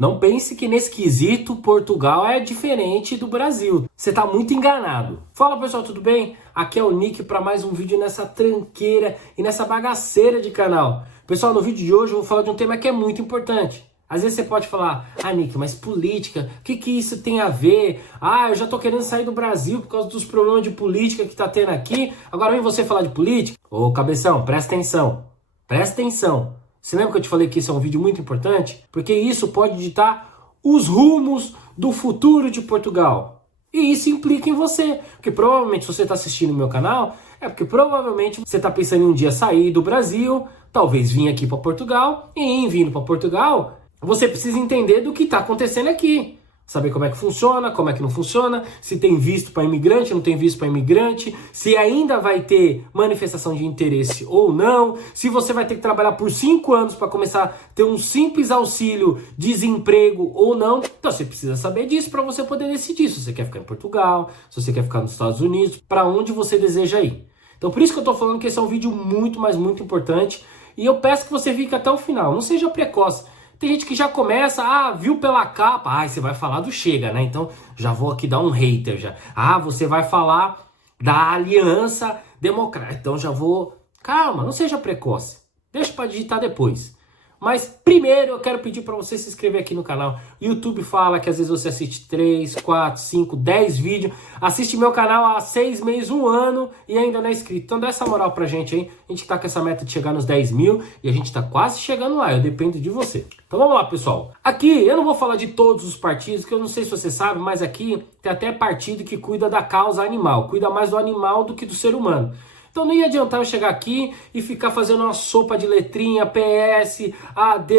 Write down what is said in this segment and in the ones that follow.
Não pense que nesse quesito Portugal é diferente do Brasil. Você está muito enganado. Fala pessoal, tudo bem? Aqui é o Nick para mais um vídeo nessa tranqueira e nessa bagaceira de canal. Pessoal, no vídeo de hoje eu vou falar de um tema que é muito importante. Às vezes você pode falar, Nick, mas política, o que isso tem a ver? Eu já tô querendo sair do Brasil por causa dos problemas de política que tá tendo aqui. Agora vem você falar de política? Ô, cabeção, presta atenção. Presta atenção. Você lembra que eu te falei que esse é um vídeo muito importante? Porque isso pode ditar os rumos do futuro de Portugal. E isso implica em você. Porque provavelmente se você está assistindo o meu canal, é porque provavelmente você está pensando em um dia sair do Brasil, talvez vir aqui para Portugal, e em vindo para Portugal, você precisa entender do que está acontecendo aqui. Saber como é que funciona, como é que não funciona, se tem visto para imigrante, não tem visto para imigrante, se ainda vai ter manifestação de interesse ou não, se você vai ter que trabalhar por 5 anos para começar a ter um simples auxílio desemprego ou não. Então você precisa saber disso para você poder decidir se você quer ficar em Portugal, se você quer ficar nos Estados Unidos, para onde você deseja ir. Então por isso que eu estou falando que esse é um vídeo muito, mas muito importante e eu peço que você fique até o final, não seja precoce. Tem gente que já começa, viu pela capa, você vai falar do Chega, né? Então já vou aqui dar um hater já. Você vai falar da Aliança Democrática. Então já vou... Calma, não seja precoce. Deixa para digitar depois. Mas primeiro eu quero pedir para você se inscrever aqui no canal. O YouTube fala que às vezes você assiste 3, 4, 5, 10 vídeos. Assiste meu canal há 6 meses, 1 ano e ainda não é inscrito. Então dá essa moral pra gente aí. A gente tá com essa meta de chegar nos 10 mil e a gente tá quase chegando lá. Eu dependo de você. Então vamos lá, pessoal. Aqui eu não vou falar de todos os partidos, que eu não sei se você sabe, mas aqui tem até partido que cuida da causa animal. Cuida mais do animal do que do ser humano. Então não ia adiantar eu chegar aqui e ficar fazendo uma sopa de letrinha, PS, AD,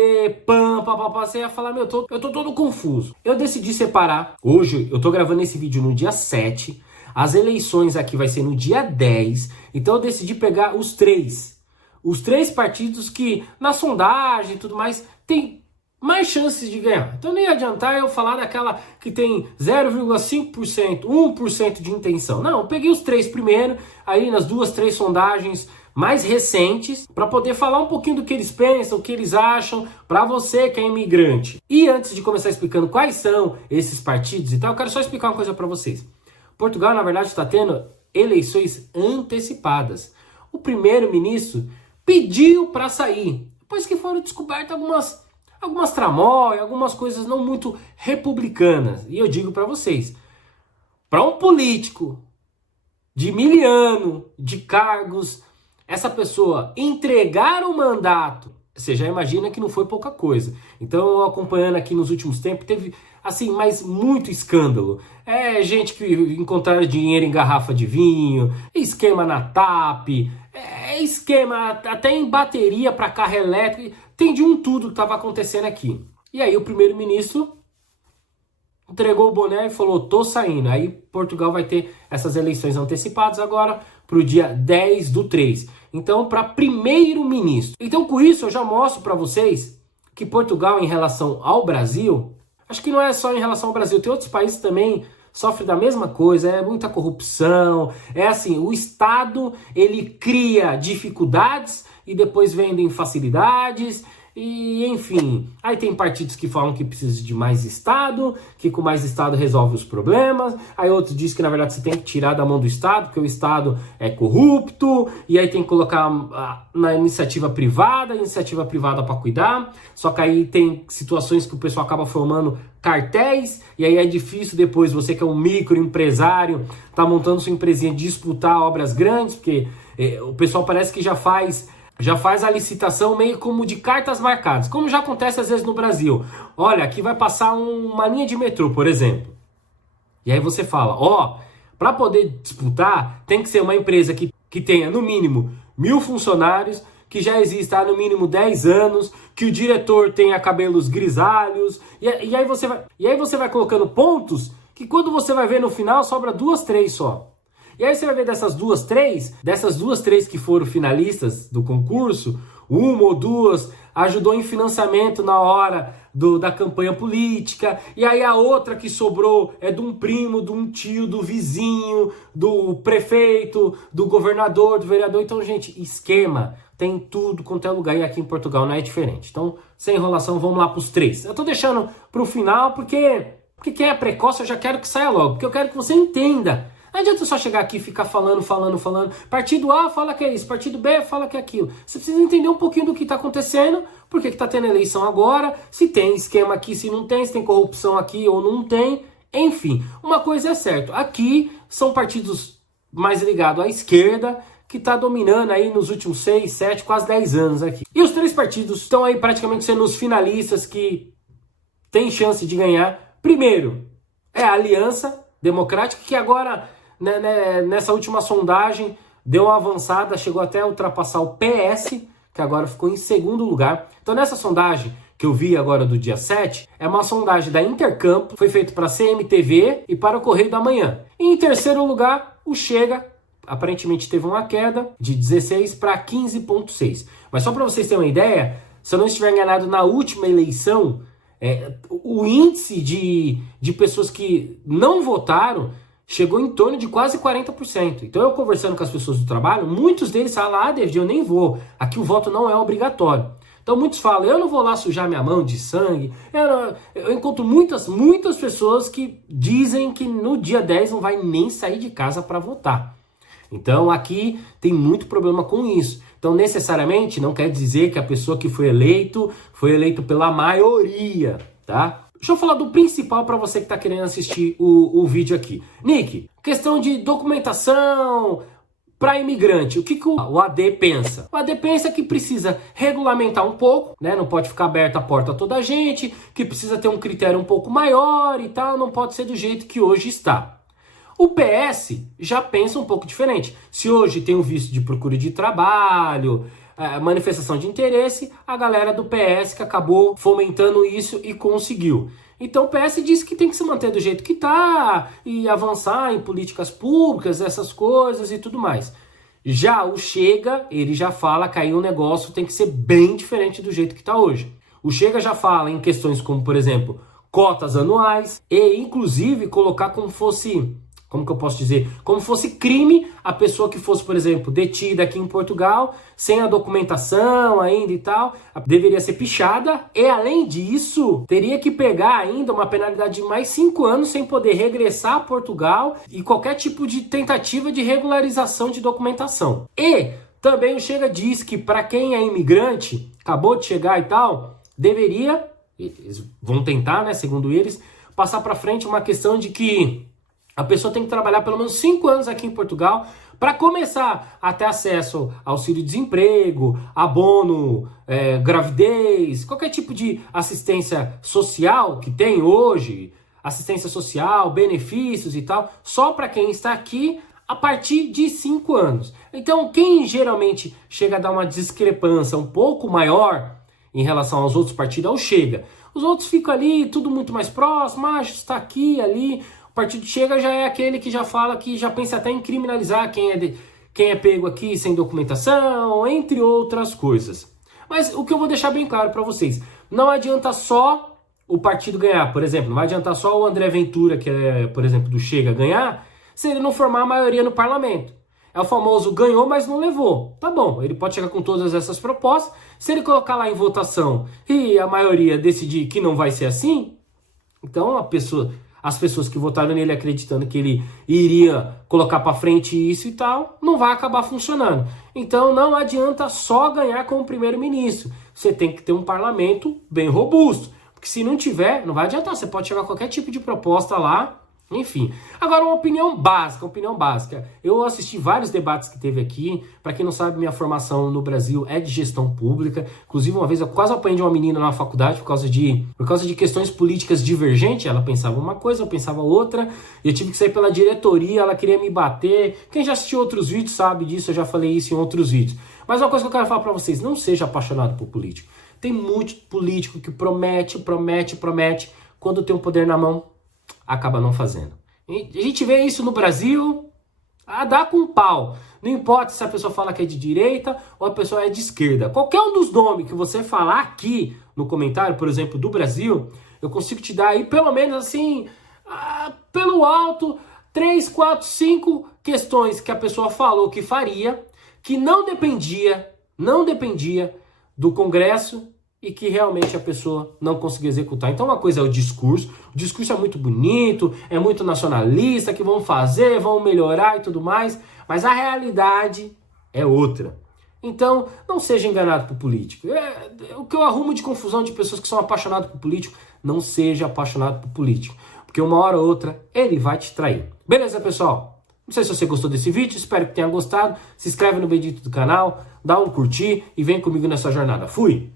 PAN, papapá. Você ia falar, eu tô todo confuso. Eu decidi separar. Hoje eu tô gravando esse vídeo no dia 7. As eleições aqui vai ser no dia 10. Então eu decidi pegar os três partidos que na sondagem e tudo mais tem mais chances de ganhar. Então nem ia adiantar eu falar daquela que tem 0,5%, 1% de intenção. Não, eu peguei os 3 primeiro, aí nas 2, 3 sondagens mais recentes, para poder falar um pouquinho do que eles pensam, o que eles acham, para você que é imigrante. E antes de começar explicando quais são esses partidos e tal, eu quero só explicar uma coisa para vocês. Portugal, na verdade, está tendo eleições antecipadas. O primeiro-ministro pediu para sair, depois que foram descobertas algumas tramóias, algumas coisas não muito republicanas. E eu digo para vocês, para um político de miliano, de cargos, essa pessoa entregar o mandato, você já imagina que não foi pouca coisa. Então, eu acompanhando aqui nos últimos tempos, teve, assim, mas muito escândalo. Gente que encontraram dinheiro em garrafa de vinho, esquema na TAP, esquema até em bateria para carro elétrico. Tem de um tudo que estava acontecendo aqui. E aí o primeiro-ministro entregou o boné e falou, tô saindo. Aí Portugal vai ter essas eleições antecipadas agora para o dia 10/3. Então, para primeiro-ministro. Então, com isso, eu já mostro para vocês que Portugal, em relação ao Brasil, acho que não é só em relação ao Brasil, tem outros países também sofrem da mesma coisa, muita corrupção, assim, o Estado, ele cria dificuldades e depois vendem facilidades, e enfim, aí tem partidos que falam que precisa de mais Estado, que com mais Estado resolve os problemas, aí outros dizem que na verdade você tem que tirar da mão do Estado, porque o Estado é corrupto, e aí tem que colocar na iniciativa privada para cuidar, só que aí tem situações que o pessoal acaba formando cartéis, e aí é difícil depois você que é um microempresário, tá montando sua empresinha, disputar obras grandes, porque o pessoal parece que já faz a licitação meio como de cartas marcadas, como já acontece às vezes no Brasil. Olha, aqui vai passar uma linha de metrô, por exemplo. E aí você fala, para poder disputar, tem que ser uma empresa que tenha no mínimo 1000 funcionários, que já exista há no mínimo 10 anos, que o diretor tenha cabelos grisalhos, e aí você vai colocando pontos que quando você vai ver no final sobra 2, 3 só. E aí você vai ver dessas duas, três que foram finalistas do concurso, 1 ou 2 ajudou em financiamento na hora da campanha política, e aí a outra que sobrou é de um primo, de um tio, do vizinho, do prefeito, do governador, do vereador. Então, gente, esquema tem tudo quanto é lugar e aqui em Portugal não é diferente. Então, sem enrolação, vamos lá para os 3. Eu tô deixando para o final porque quem é precoce eu já quero que saia logo, porque eu quero que você entenda. Não adianta só chegar aqui e ficar falando. Partido A fala que é isso, partido B fala que é aquilo. Você precisa entender um pouquinho do que está acontecendo, por que está tendo eleição agora, se tem esquema aqui, se não tem, se tem corrupção aqui ou não tem. Enfim, uma coisa é certa, aqui são partidos mais ligados à esquerda, que está dominando aí nos últimos 6, 7, quase 10 anos aqui. E os 3 partidos estão aí praticamente sendo os finalistas que têm chance de ganhar. Primeiro é a Aliança Democrática, que agora, né, nessa última sondagem, deu uma avançada, chegou até a ultrapassar o PS, que agora ficou em segundo lugar. Então nessa sondagem que eu vi agora do dia 7, é uma sondagem da Intercampo, foi feito para a CMTV e para o Correio da Manhã. E em terceiro lugar, o Chega, aparentemente teve uma queda de 16 para 15,6. Mas só para vocês terem uma ideia, se eu não estiver enganado, na última eleição, o índice de pessoas que não votaram chegou em torno de quase 40%. Então eu conversando com as pessoas do trabalho, muitos deles falam, David, eu nem vou, aqui o voto não é obrigatório. Então muitos falam, eu não vou lá sujar minha mão de sangue. Eu encontro muitas pessoas que dizem que no dia 10 não vai nem sair de casa para votar. Então aqui tem muito problema com isso. Então necessariamente não quer dizer que a pessoa que foi eleito pela maioria, tá? Deixa eu falar do principal para você que está querendo assistir o vídeo aqui. Nick, questão de documentação para imigrante, o que o AD pensa? O AD pensa que precisa regulamentar um pouco, né? Não pode ficar aberta a porta a toda a gente, que precisa ter um critério um pouco maior e tal, não pode ser do jeito que hoje está. O PS já pensa um pouco diferente. Se hoje tem o visto de procura de trabalho, manifestação de interesse, a galera do PS que acabou fomentando isso e conseguiu. Então o PS disse que tem que se manter do jeito que está e avançar em políticas públicas, essas coisas e tudo mais. Já o Chega, ele já fala que aí o negócio tem que ser bem diferente do jeito que está hoje. O Chega já fala em questões como, por exemplo, cotas anuais e inclusive colocar como fosse... Como que eu posso dizer? Como fosse crime a pessoa que fosse, por exemplo, detida aqui em Portugal, sem a documentação ainda e tal, deveria ser pichada. E além disso, teria que pegar ainda uma penalidade de mais 5 anos sem poder regressar a Portugal e qualquer tipo de tentativa de regularização de documentação. E também o Chega diz que para quem é imigrante, acabou de chegar e tal, deveria, eles vão tentar, né, segundo eles, passar para frente uma questão de que a pessoa tem que trabalhar pelo menos 5 anos aqui em Portugal para começar a ter acesso a auxílio-desemprego, abono, gravidez, qualquer tipo de assistência social que tem hoje, assistência social, benefícios e tal, só para quem está aqui a partir de 5 anos. Então, quem geralmente chega a dar uma discrepância um pouco maior em relação aos outros partidos é o Chega. Os outros ficam ali, tudo muito mais próximo, está aqui, ali... O partido Chega já é aquele que já fala que já pensa até em criminalizar quem é pego aqui sem documentação, entre outras coisas. Mas o que eu vou deixar bem claro para vocês, não adianta só o partido ganhar, por exemplo, não vai adiantar só o André Ventura, que é, por exemplo, do Chega, ganhar, se ele não formar a maioria no parlamento. É o famoso ganhou, mas não levou. Tá bom, ele pode chegar com todas essas propostas, se ele colocar lá em votação e a maioria decidir que não vai ser assim, então as pessoas que votaram nele acreditando que ele iria colocar para frente isso e tal, não vai acabar funcionando. Então não adianta só ganhar como primeiro-ministro. Você tem que ter um parlamento bem robusto. Porque se não tiver, não vai adiantar. Você pode chegar a qualquer tipo de proposta lá. Enfim, agora uma opinião básica. Eu assisti vários debates que teve aqui. Para quem não sabe, minha formação no Brasil é de gestão pública. Inclusive, uma vez eu quase apanhei de uma menina na faculdade por causa de questões políticas divergentes. Ela pensava uma coisa, eu pensava outra. E eu tive que sair pela diretoria, ela queria me bater. Quem já assistiu outros vídeos sabe disso, eu já falei isso em outros vídeos. Mas uma coisa que eu quero falar para vocês, não seja apaixonado por político. Tem muito político que promete. Quando tem o poder na mão, acaba não fazendo. A gente vê isso no Brasil, dá com pau. Não importa se a pessoa fala que é de direita ou a pessoa é de esquerda. Qualquer um dos nomes que você falar aqui no comentário, por exemplo, do Brasil, eu consigo te dar aí pelo menos assim, pelo alto, 3, 4, 5 questões que a pessoa falou que faria, que não dependia não dependia do Congresso e que realmente a pessoa não conseguia executar. Então uma coisa é o discurso é muito bonito, é muito nacionalista, que vão fazer, vão melhorar e tudo mais, mas a realidade é outra. Então, não seja enganado por político. O que eu arrumo de confusão de pessoas que são apaixonadas por político, não seja apaixonado por político, porque uma hora ou outra ele vai te trair. Beleza, pessoal? Não sei se você gostou desse vídeo, espero que tenha gostado. Se inscreve no bendito do canal, dá um curtir e vem comigo nessa jornada. Fui!